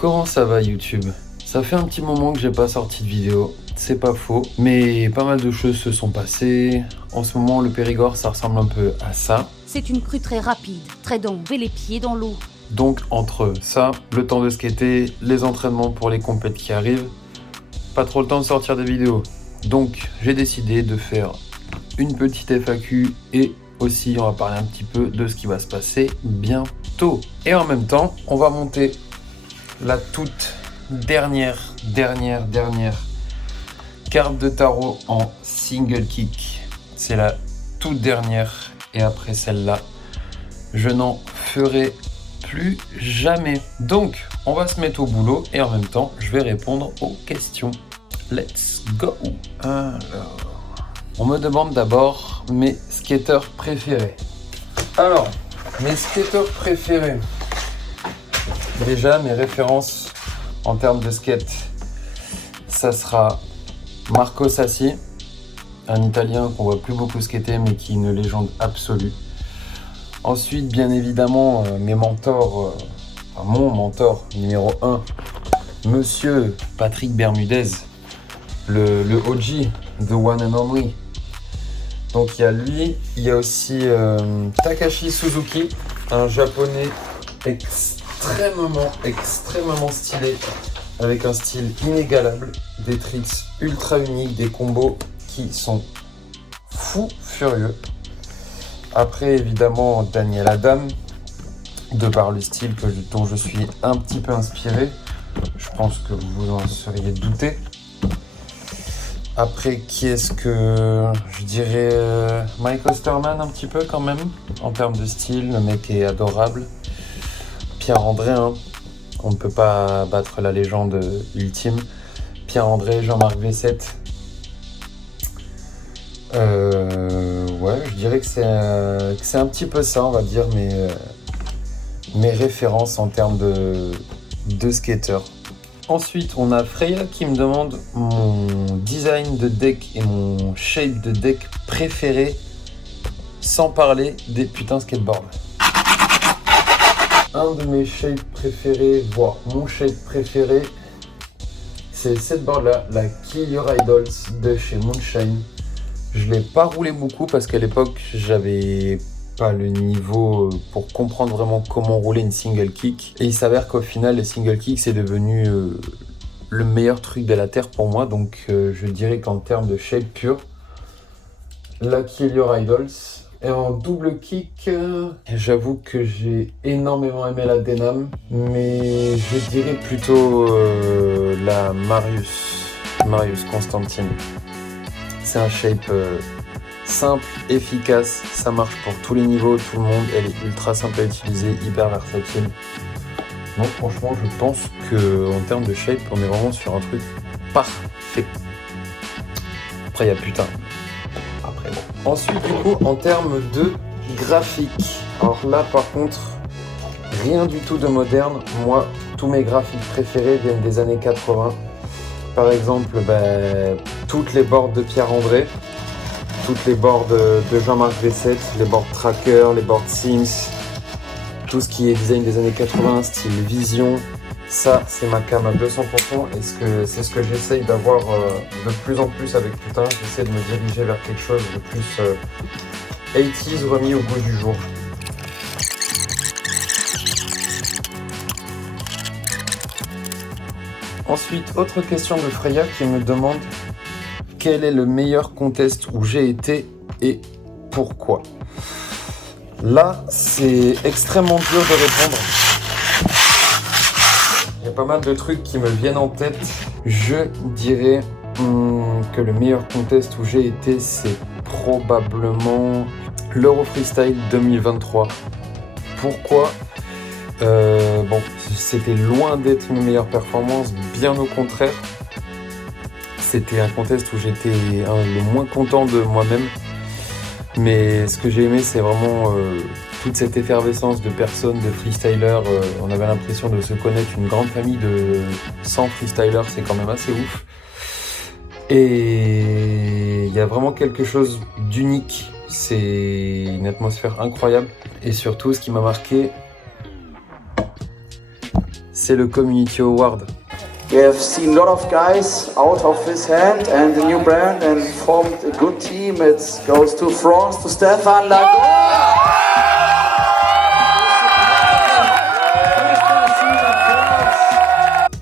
Comment ça va YouTube? Ça fait un petit moment que j'ai pas sorti de vidéo, c'est pas faux, mais pas mal de choses se sont passées. En ce moment, le Périgord, ça ressemble un peu à ça. C'est une crue très rapide, très d'enlever les pieds dans l'eau. Donc entre ça, le temps de skater, les entraînements pour les compètes qui arrivent, pas trop le temps de sortir des vidéos. Donc j'ai décidé de faire une petite FAQ et aussi on va parler un petit peu de ce qui va se passer bientôt. Et en même temps, on va monter la toute dernière carte de tarot en single kick. C'est la toute dernière et après celle-là, je n'en ferai plus jamais. Donc, on va se mettre au boulot et en même temps, je vais répondre aux questions. Let's go. Alors, on me demande d'abord mes skateurs préférés. Alors, mes skateurs préférés. Déjà, mes références en termes de skate, ça sera Marco Sassi, un Italien qu'on voit plus beaucoup skater, mais qui est une légende absolue. Ensuite, bien évidemment, mes mentors, mon mentor numéro 1, Monsieur Patrick Bermudez, le OG, the one and only. Donc il y a lui, il y a aussi Takashi Suzuki, un japonais extrêmement stylé, avec un style inégalable, des tricks ultra uniques, des combos qui sont fous furieux. Après évidemment Daniel Adam, de par le style dont je suis un petit peu inspiré, je pense que vous en seriez douté. Après qui est-ce que je dirais Mike Osterman un petit peu quand même, en termes de style, le mec est adorable. Pierre-André, hein. On ne peut pas battre la légende ultime. Pierre-André, Jean-Marc Vessette. Ouais, je dirais que c'est un petit peu ça, on va dire, mes références en termes de skater. Ensuite, on a Freya qui me demande mon design de deck et mon shape de deck préféré, sans parler des putains skateboards. Un de mes shapes préférés, voire mon shape préféré, c'est cette board-là, la Kill Your Idols de chez Moonshine. Je ne l'ai pas roulé beaucoup parce qu'à l'époque, j'avais pas le niveau pour comprendre vraiment comment rouler une single kick. Et il s'avère qu'au final, les single kicks, c'est devenu le meilleur truc de la Terre pour moi. Donc je dirais qu'en termes de shape pure, la Kill Your Idols. Et en double kick, j'avoue que j'ai énormément aimé la Denham, mais je dirais plutôt la Marius Constantine. C'est un shape simple, efficace, ça marche pour tous les niveaux, tout le monde, elle est ultra simple à utiliser, hyper versatile. Donc franchement, je pense qu'en termes de shape, on est vraiment sur un truc parfait. Après, il y a putain. Après, bon. Ensuite, du coup, en termes de graphique, alors là, par contre, rien du tout de moderne. Moi, tous mes graphiques préférés viennent des années 80. Par exemple, toutes les boards de Pierre-André, toutes les boards de Jean-Marc Vessette, les boards Tracker, les boards Sims, tout ce qui est design des années 80, style Vision, ça c'est ma cam à 200% et c'est ce que j'essaye d'avoir de plus en plus avec Putain. J'essaie de me diriger vers quelque chose de plus 80s remis au goût du jour. Ensuite, autre question de Freya qui me demande quel est le meilleur contest où j'ai été et pourquoi. Là, c'est extrêmement dur de répondre. Il y a pas mal de trucs qui me viennent en tête. Je dirais que le meilleur contest où j'ai été, c'est probablement l'Euro Freestyle 2023. Pourquoi ? Bon, c'était loin d'être mes meilleures performances, bien au contraire. C'était un contest où j'étais le moins content de moi-même. Mais ce que j'ai aimé, c'est vraiment toute cette effervescence de personnes, de freestylers. On avait l'impression de se connaître, une grande famille de 100 freestylers, c'est quand même assez ouf. Et il y a vraiment quelque chose d'unique. C'est une atmosphère incroyable. Et surtout, ce qui m'a marqué, c'est le Community Award. We have seen a lot of guys out of his hand and the new brand and formed a good team. It goes to France, to Stefan Lago.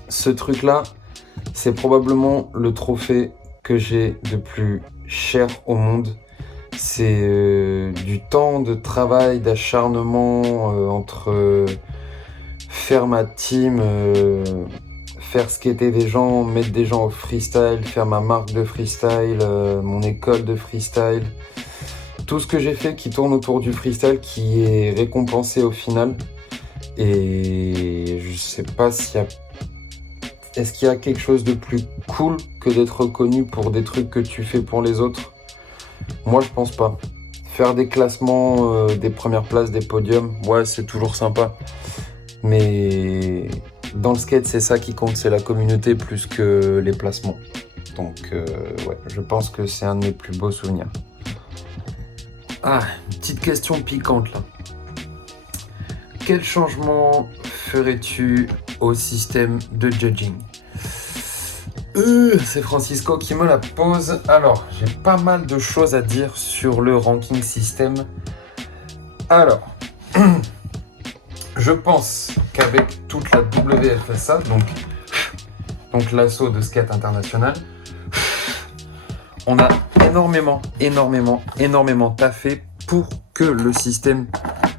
Ce truc-là, c'est probablement le trophée que j'ai de plus cher au monde. C'est du temps de travail, d'acharnement entre faire ma team, faire skater des gens, mettre des gens au freestyle, faire ma marque de freestyle, mon école de freestyle. Tout ce que j'ai fait qui tourne autour du freestyle qui est récompensé au final. Et je sais pas s'il y a... Est-ce qu'il y a quelque chose de plus cool que d'être reconnu pour des trucs que tu fais pour les autres? Moi, je pense pas. Faire des classements, des premières places, des podiums, ouais, c'est toujours sympa. Mais dans le skate, c'est ça qui compte, c'est la communauté plus que les placements. Donc, ouais, je pense que c'est un de mes plus beaux souvenirs. Ah, une petite question piquante là. Quel changement ferais-tu au système de judging? C'est Francisco qui me la pose. Alors, j'ai pas mal de choses à dire sur le ranking system. Alors, je pense qu'avec toute la WFSA, donc l'assaut de skate international, on a énormément taffé pour que le système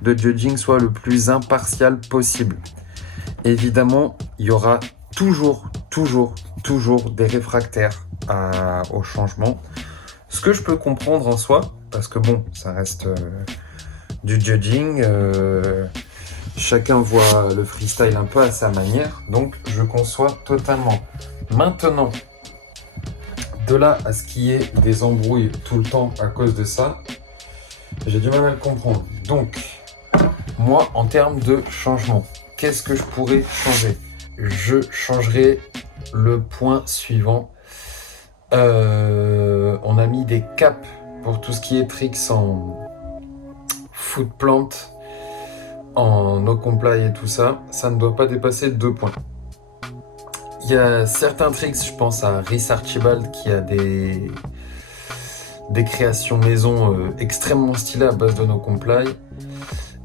de judging soit le plus impartial possible. Évidemment, il y aura toujours des réfractaires au changement. Ce que je peux comprendre en soi, parce que bon, ça reste du judging. Chacun voit le freestyle un peu à sa manière, donc je conçois totalement. Maintenant, de là à ce qu'il y ait des embrouilles tout le temps à cause de ça, j'ai du mal à le comprendre. Donc, moi, en termes de changement, qu'est-ce que je pourrais changer? Je changerais le point suivant. On a mis des caps pour tout ce qui est tricks en foot plant, en no comply et tout ça. Ça ne doit pas dépasser 2 points. Il y a certains tricks, je pense à Rhys Archibald qui a des créations maison extrêmement stylées à base de no comply.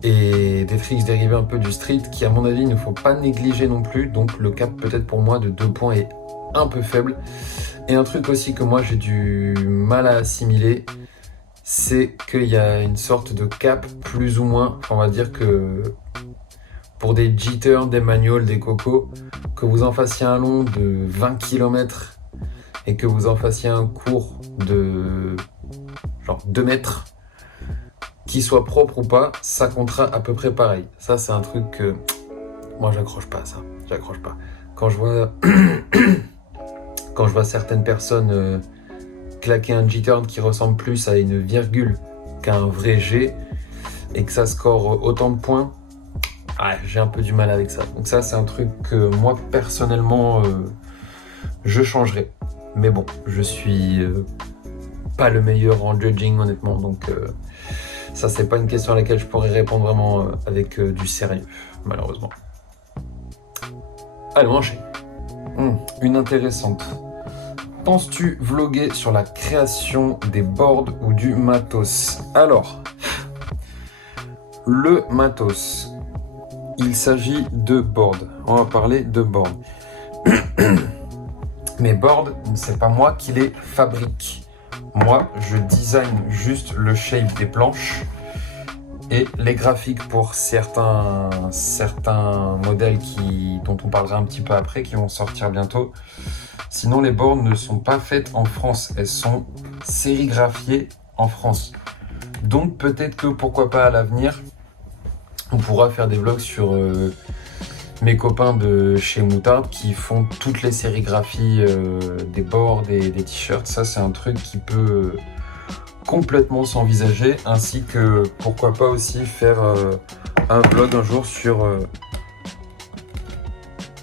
Et des tricks dérivés un peu du street qui, à mon avis, il ne faut pas négliger non plus. Donc le cap peut-être pour moi de 2 points est un peu faible. Et un truc aussi que moi j'ai du mal à assimiler, c'est qu'il y a une sorte de cap plus ou moins, on va dire que pour des jitters, des manuals, des cocos, que vous en fassiez un long de 20 km et que vous en fassiez un court de genre 2 mètres, qu'il soit propre ou pas, ça comptera à peu près pareil. Ça, c'est un truc que moi, j'accroche pas à ça. J'accroche pas. Quand je vois certaines personnes claquer un G-turn qui ressemble plus à une virgule qu'à un vrai G et que ça score autant de points, j'ai un peu du mal avec ça. Donc ça, c'est un truc que moi, personnellement, je changerais. Mais bon, je suis pas le meilleur en judging, honnêtement. Donc ça, c'est pas une question à laquelle je pourrais répondre vraiment avec du sérieux, malheureusement. Allez, on enchaîne. Une intéressante. Penses-tu vloguer sur la création des boards ou du matos? Alors, le matos, il s'agit de boards. On va parler de boards. Mes boards, c'est pas moi qui les fabrique. Moi, je design juste le shape des planches et les graphiques pour certains modèles dont on parlera un petit peu après, qui vont sortir bientôt. Sinon, les boards ne sont pas faites en France. Elles sont sérigraphiées en France. Donc, peut-être que, pourquoi pas à l'avenir, on pourra faire des vlogs sur mes copains de chez Moutarde qui font toutes les sérigraphies des boards et des t-shirts. Ça, c'est un truc qui peut complètement s'envisager, ainsi que pourquoi pas aussi faire un vlog un jour sur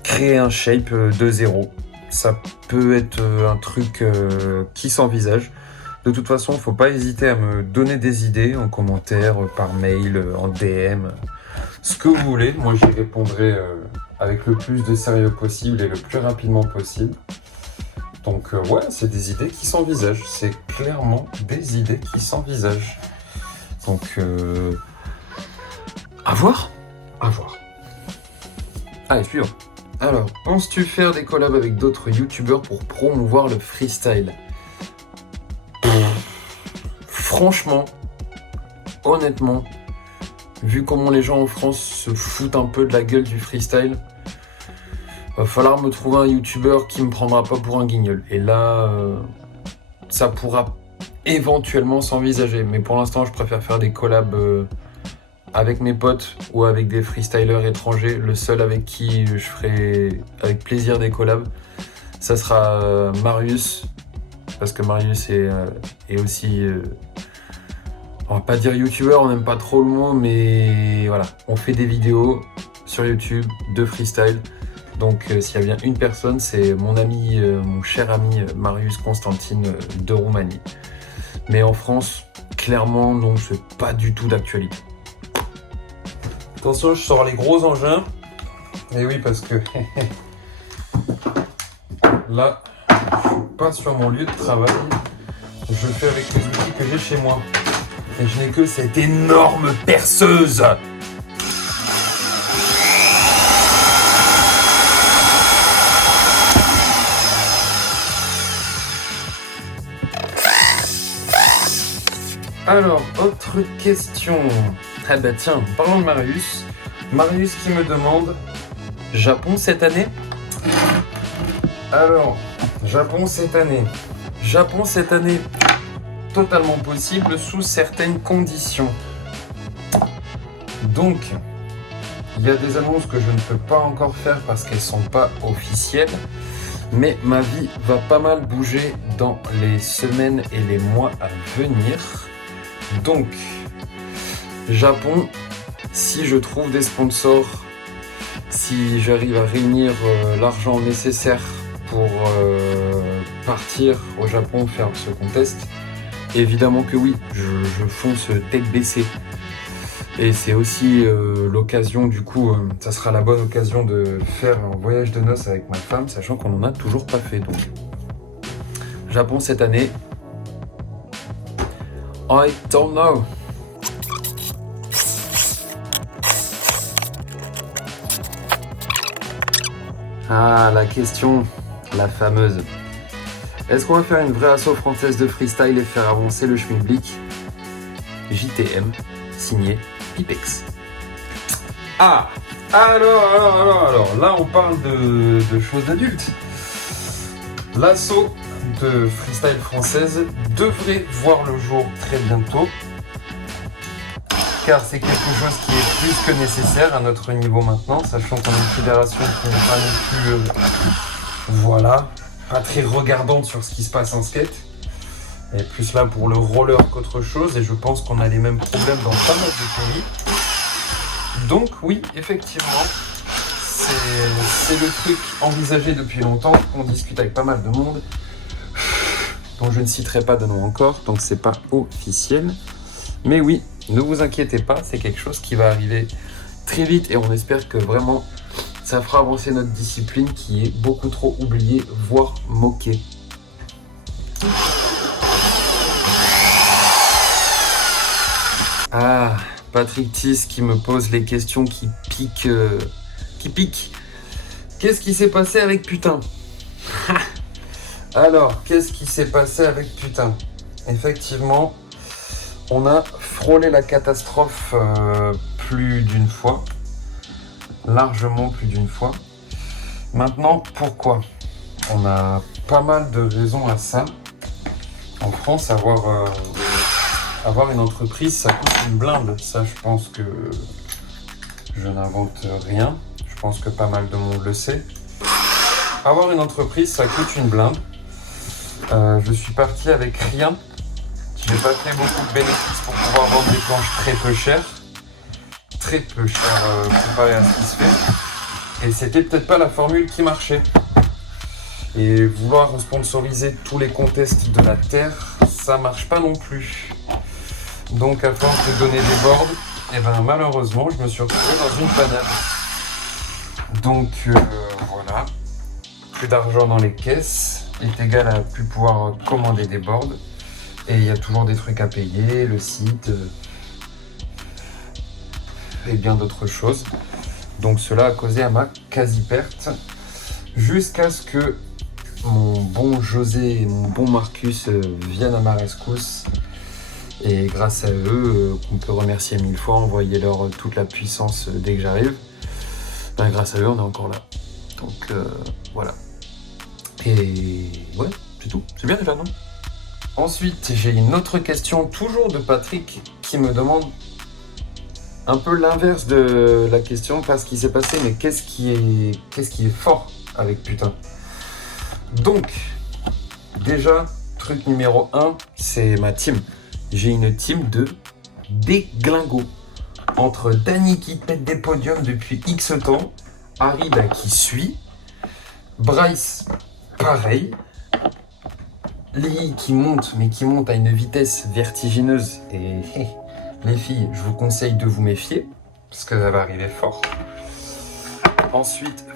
créer un shape de zéro. Ça peut être un truc qui s'envisage. De toute façon, il ne faut pas hésiter à me donner des idées en commentaire, par mail, en DM, ce que vous voulez. Moi, j'y répondrai avec le plus de sérieux possible et le plus rapidement possible. Donc ouais, c'est des idées qui s'envisagent. C'est clairement des idées qui s'envisagent. Donc à voir. À voir. Allez, suivant. Alors, penses-tu faire des collabs avec d'autres youtubeurs pour promouvoir le freestyle? Franchement, honnêtement, vu comment les gens en France se foutent un peu de la gueule du freestyle, va falloir me trouver un youtubeur qui me prendra pas pour un guignol. Et là, ça pourra éventuellement s'envisager. Mais pour l'instant, je préfère faire des collabs avec mes potes ou avec des freestylers étrangers. Le seul avec qui je ferai avec plaisir des collabs, ça sera Marius, parce que Marius est aussi, on va pas dire youtubeur, on n'aime pas trop le mot, mais voilà, on fait des vidéos sur YouTube de freestyle. Donc s'il y a bien une personne, c'est mon ami, mon cher ami Marius Constantine de Roumanie. Mais en France, clairement, non, c'est pas du tout d'actualité. Attention, je sors les gros engins. Et oui, parce que là, je suis pas sur mon lieu de travail. Je fais avec les outils que j'ai chez moi. Et je n'ai que cette énorme perceuse. Alors, autre question. Ah bah tiens, parlons de Marius. Marius qui me demande, Japon cette année? Alors, Japon cette année, totalement possible sous certaines conditions. Donc, il y a des annonces que je ne peux pas encore faire parce qu'elles ne sont pas officielles. Mais ma vie va pas mal bouger dans les semaines et les mois à venir. Donc, Japon, si je trouve des sponsors, si j'arrive à réunir l'argent nécessaire pour partir au Japon faire ce contest, évidemment que oui, je fonce tête baissée. Et c'est aussi l'occasion, du coup, ça sera la bonne occasion de faire un voyage de noces avec ma femme, sachant qu'on n'en a toujours pas fait. Donc, Japon cette année, I don't know. Ah, la question, la fameuse. Est-ce qu'on va faire une vraie asso française de freestyle et faire avancer le schmilblick? JTM, signé Pipex. Ah, alors, là on parle de choses d'adultes. L'asso de freestyle française devrait voir le jour très bientôt, car c'est quelque chose qui est plus que nécessaire à notre niveau maintenant, sachant qu'on a une fédération qui n'est pas non plus, voilà, pas très regardante sur ce qui se passe en skate. Elle est plus là pour le roller qu'autre chose, et je pense qu'on a les mêmes problèmes dans pas mal de pays. Donc oui, effectivement, c'est le truc envisagé depuis longtemps, on discute avec pas mal de monde, dont je ne citerai pas de nom encore, donc c'est pas officiel. Mais oui, ne vous inquiétez pas, c'est quelque chose qui va arriver très vite, et on espère que vraiment ça fera avancer notre discipline qui est beaucoup trop oubliée, voire moquée. Ah, Patrick Tis qui me pose les questions qui piquent. Qu'est-ce qui s'est passé avec putain? Alors, qu'est-ce qui s'est passé avec putain? Effectivement, on a frôlé la catastrophe plus d'une fois. Largement plus d'une fois. Maintenant, pourquoi? On a pas mal de raisons à ça. En France, avoir une entreprise, ça coûte une blinde. Ça, je pense que je n'invente rien. Je pense que pas mal de monde le sait. Avoir une entreprise, ça coûte une blinde. Je suis parti avec rien. J'ai pas fait beaucoup de bénéfices pour pouvoir vendre des planches très peu chères. Très peu chères comparé à ce qui se fait. Et c'était peut-être pas la formule qui marchait. Et vouloir sponsoriser tous les contests de la Terre, ça marche pas non plus. Donc à force de donner des boards, et ben malheureusement je me suis retrouvé dans une panade. Donc voilà, plus d'argent dans les caisses est égal à plus pouvoir commander des boards. Et il y a toujours des trucs à payer, le site et bien d'autres choses. Donc cela a causé à ma quasi-perte jusqu'à ce que mon bon José et mon bon Marcus viennent à ma rescousse. Et grâce à eux, qu'on peut remercier 1000 fois, envoyez-leur toute la puissance dès que j'arrive. Ben, grâce à eux, on est encore là. Donc voilà. Et ouais, c'est tout. C'est bien déjà, non? Ensuite, j'ai une autre question, toujours de Patrick, qui me demande un peu l'inverse de la question, pas ce qui s'est passé, mais qu'est-ce qui est fort avec putain. Donc, déjà, truc numéro 1, c'est ma team. J'ai une team de déglingos. Entre Danny qui pète des podiums depuis X temps, Harry qui suit, Bryce, pareil, Lee qui monte, mais qui monte à une vitesse vertigineuse. Et les filles, je vous conseille de vous méfier, parce que ça va arriver fort. Ensuite,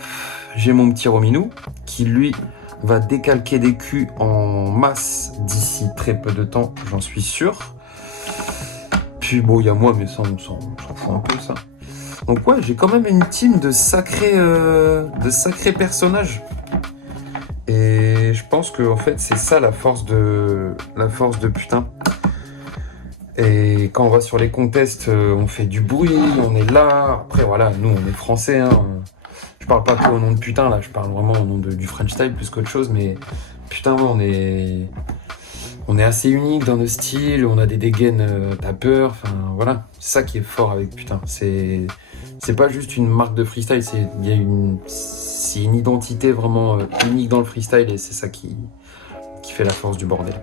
j'ai mon petit Rominou, qui lui va décalquer des culs en masse d'ici très peu de temps, j'en suis sûr. Puis bon, il y a moi, mais ça, on s'en fout un peu, ça. Donc ouais, j'ai quand même une team de sacrés personnages. Et je pense que en fait, c'est ça la force de putain. Et quand on va sur les contests, on fait du bruit, on est là. Après voilà, nous on est français, hein. Je parle pas que au nom de putain là, je parle vraiment au nom du French style plus qu'autre chose, mais putain, ouais, on est assez unique dans nos styles, on a des dégaines tapeurs, enfin voilà, c'est ça qui est fort avec putain. C'est pas juste une marque de freestyle, c'est une identité vraiment unique dans le freestyle et c'est ça qui fait la force du bordel.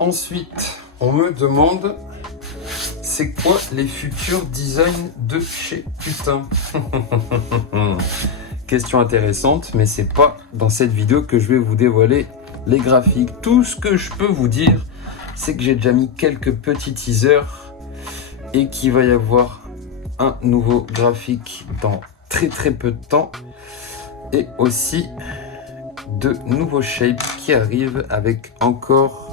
Ensuite, on me demande c'est quoi les futurs designs de chez putain. Question intéressante, mais c'est pas dans cette vidéo que je vais vous dévoiler les graphiques. Tout ce que je peux vous dire, c'est que j'ai déjà mis quelques petits teasers et qu'il va y avoir un nouveau graphique dans très peu de temps et aussi de nouveaux shapes qui arrivent avec encore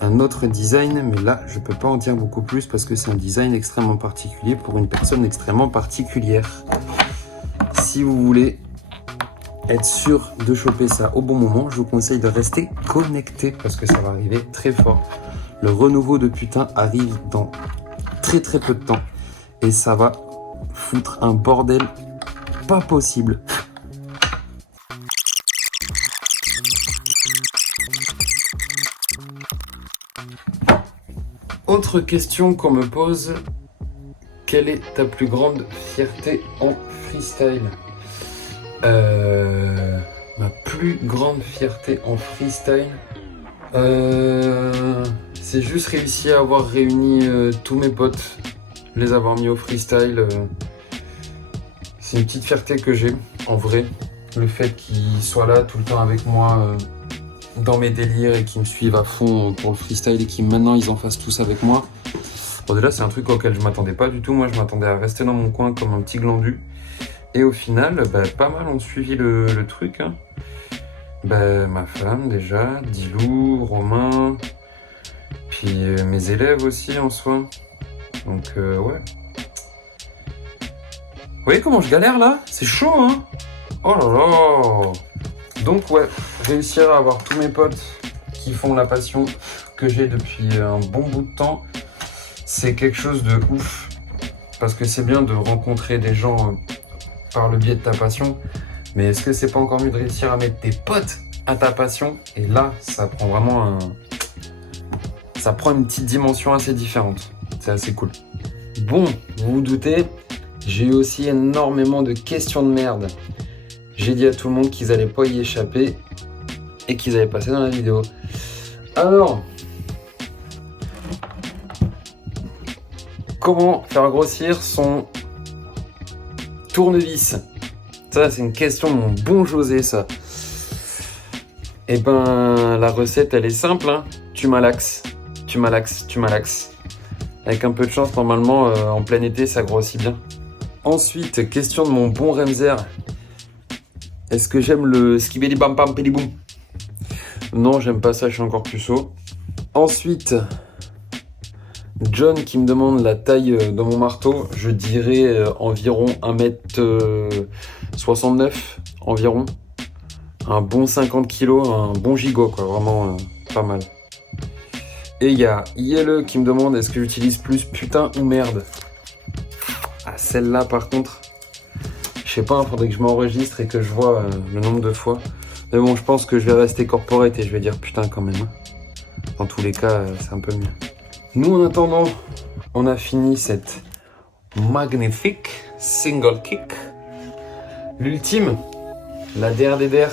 un autre design, mais là je peux pas en dire beaucoup plus parce que c'est un design extrêmement particulier pour une personne extrêmement particulière. Si vous voulez être sûr de choper ça au bon moment, je vous conseille de rester connecté parce que ça va arriver très fort. Le renouveau de putain arrive dans très peu de temps et ça va foutre un bordel pas possible. Autre question qu'on me pose, quelle est ta plus grande fierté en freestyle? Ma plus grande fierté en freestyle, c'est juste réussi à avoir réuni tous mes potes, les avoir mis au freestyle. C'est une petite fierté que j'ai, en vrai. Le fait qu'ils soient là tout le temps avec moi dans mes délires et qu'ils me suivent à fond pour le freestyle et qui maintenant ils en fassent tous avec moi. Bon, déjà, c'est un truc auquel je m'attendais pas du tout. Moi, je m'attendais à rester dans mon coin comme un petit glandu. Et au final, pas mal ont suivi le truc. Hein. Ma femme déjà, Dilou, Romain, puis mes élèves aussi en soi. Donc ouais. Vous voyez comment je galère là? C'est chaud, hein? Oh là là! Donc ouais, réussir à avoir tous mes potes qui font la passion que j'ai depuis un bon bout de temps, c'est quelque chose de ouf. Parce que c'est bien de rencontrer des gens par le biais de ta passion, mais est-ce que c'est pas encore mieux de réussir à mettre tes potes à ta passion? Et là, ça prend vraiment une petite dimension assez différente. C'est assez cool. Bon, vous vous doutez, j'ai eu aussi énormément de questions de merde. J'ai dit à tout le monde qu'ils allaient pas y échapper et qu'ils allaient passer dans la vidéo. Alors, comment faire grossir son tournevis? Ça, c'est une question de mon bon José, ça. Et la recette, elle est simple, hein. Tu malaxes. Avec un peu de chance, normalement, en plein été, ça grossit bien. Ensuite, question de mon bon Remzer. Est-ce que j'aime le skibidi bam bam pidi boum? Non, j'aime pas ça, je suis encore puceau. Ensuite, John qui me demande la taille de mon marteau. Je dirais environ 1m69 environ. Un bon 50 kg, un bon gigot quoi, vraiment pas mal. Et il y a Yelle qui me demande est-ce que j'utilise plus putain ou merde? Ah celle-là par contre, je sais pas, il faudrait que je m'enregistre et que je vois le nombre de fois. Mais bon, je pense que je vais rester corporate et je vais dire putain quand même. Dans tous les cas, c'est un peu mieux. Nous en attendant, on a fini cette magnifique single kick. L'ultime, la DRDR.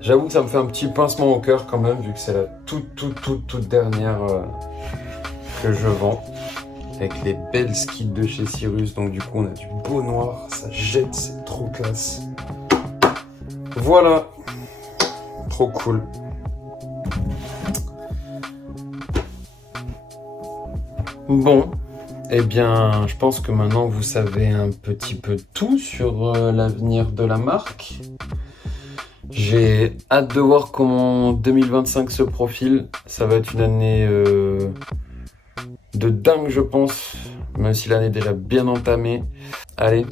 J'avoue que ça me fait un petit pincement au cœur quand même, vu que c'est la toute dernière que je vends. Avec les belles skis de chez Cyrus. Donc du coup, on a du beau noir, ça jette, c'est trop classe. Voilà. Trop cool. Bon, eh bien, je pense que maintenant vous savez un petit peu tout sur l'avenir de la marque. J'ai hâte de voir comment 2025 se profile. Ça va être une année de dingue, je pense, même si l'année est déjà bien entamée. Allez,